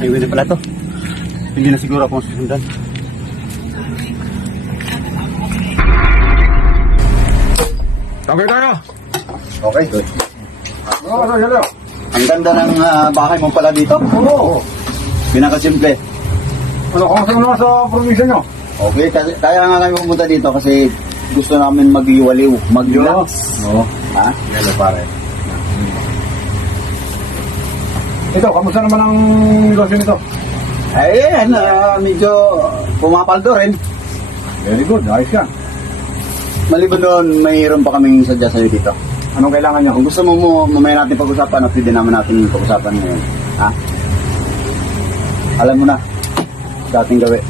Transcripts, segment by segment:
highway na pala to. Hindi na siguro akong susundan. Okay tayo. Okay. Hello. Ang ganda ng bahay mo pala dito. Oo. Pinakasimple. Ano, kamusta naman sa probinsya nyo? Okay, kaya nga kami pumunta dito kasi gusto namin mag-iwaliw, mag-relax. Oo. Ha? Hello, pare. Ito, kamusta naman ang negosyo nito? Ayan, medyo pumapaldo rin. Very good, ayos yan. Maliban doon, mayroon pa kaming sadya sa'yo dito. Anong kailangan nyo? Kung gusto mo mamaya natin pag-usapan, o pwede naman natin pag-usapan ngayon. Ha? Alam mo na, dating gawin.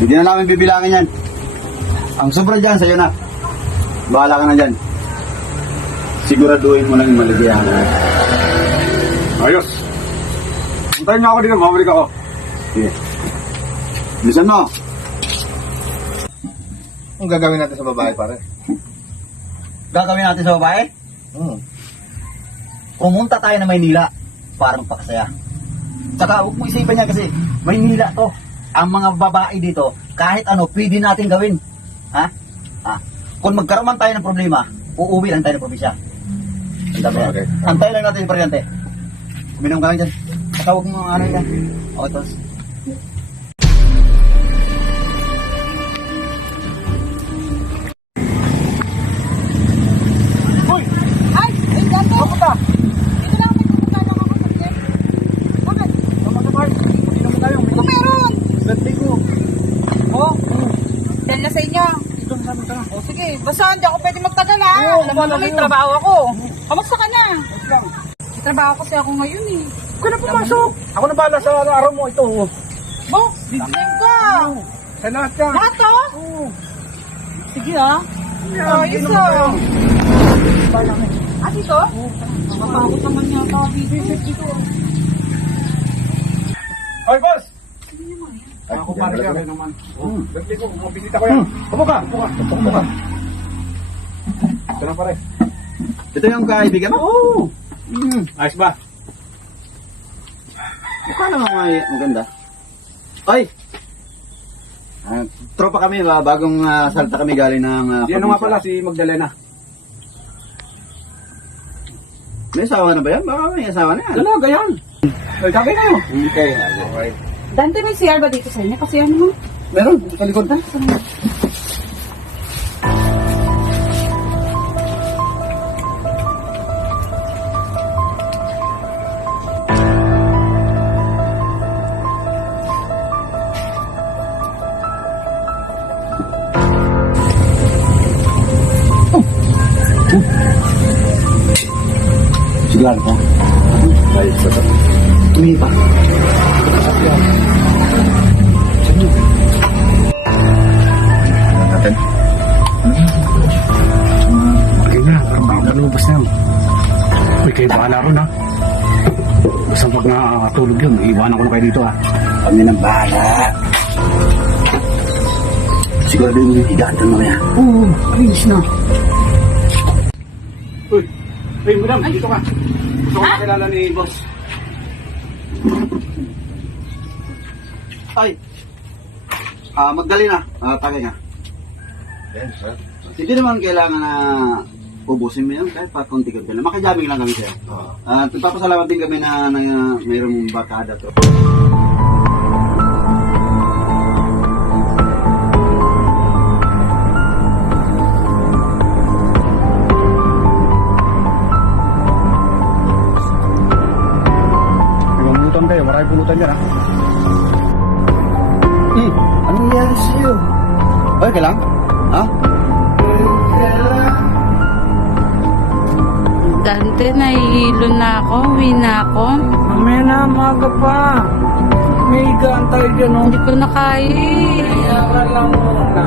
Hindi na namin bibilangin yan. Ang sobra dyan, sa'yo na. Bahala ka na dyan. Siguraduhin mo lang yung maligayahan. Ayos. Puntayin niyo ako dito, mabalik ako. Sige. Bilisan mo. Anong gagawin natin sa babae, pare? Gagawin natin sa babae? Pumunta tayo na Maynila para magpakasaya. Tsaka huwag mo isipan niya kasi Maynila to. Ang mga babae dito, kahit ano, pwede natin gawin. Ha? Kung magkaroon man tayo ng problema, uuwi lang tayo ng probinsya. Okay. Antay lang natin yung paryante. Uminom ka lang dyan. Tsaka huwag mo ano yan. Okay, tos. Ay, dati. Kamusta? Ito lang may pupunta lang ako sa trip. Bakit? Hindi naman tayo. Kung meron. Birthday ko. Oh. Dahil na sa inyo. Ito, sabi ka na. O sige, basta hindi ako pwede magtagal ha. Oo, Alam mo wala na may na yun. trabaho ako. Kamusta ka na? Ayos lang. May trabaho kasi ako ngayon eh. Huwag ka na pumasok. Ako na bahala sa araw mo. Ito. Bo, bigyan ka. Sa lahat ka. Lahat to? Oo. Sige ha. Ayos ah. Ah, dito? Mapagod naman yata dito. Hoy, boss! Ay, ako pare ka rin naman. Birthday ko, mabisita ko yan. Upo ka. Upo ka. Ito na pare. Ito yung kaibigan mo? Oo. Ayos ba? Mukha naman maganda. Ay! Tropa kami, bagong salta kami galing ng Di ano nga pala si Magdalena. May asawa na ba yan? Baka may asawa na yan. Dalaga yan. Ay, kagay kayo. Okay, okay. Dante, may CR ba dito sa inyo? Kasi ano mo? Meron, sa likod na. Sigurado ka? Baik sa ito. Tumi pa. Natin. Okay na, parang baka malubas na yun. Uy, kayo bahala ron ha. Basta pag nakatulog yun, iwanan ko na kayo dito ha. Kami nang bahala. Sigurado yung higaan ka mamaya. Oo, ayos na. Uy, madam, dito ka. Gusto ko makilala ni boss. Ay! Magdalena. Tagay nga. Yes, sir. Hindi naman kailangan na ubusin mo yan kahit pa konti ka lang. Makajaming lang kami sa'yo. Nagpapasalamat din kami na mayroong bakada to. May mamulutan kayo, marami pulutan dyan ha. Anong nangyari sa'yo? Okay ka lang? Ha? Dante, nahihilo na ako. Uwi na ako. Mamaya na, maga pa. May higaan tayo dyan, oh. Hindi ko na kaya eh. Kaya ka lang muna.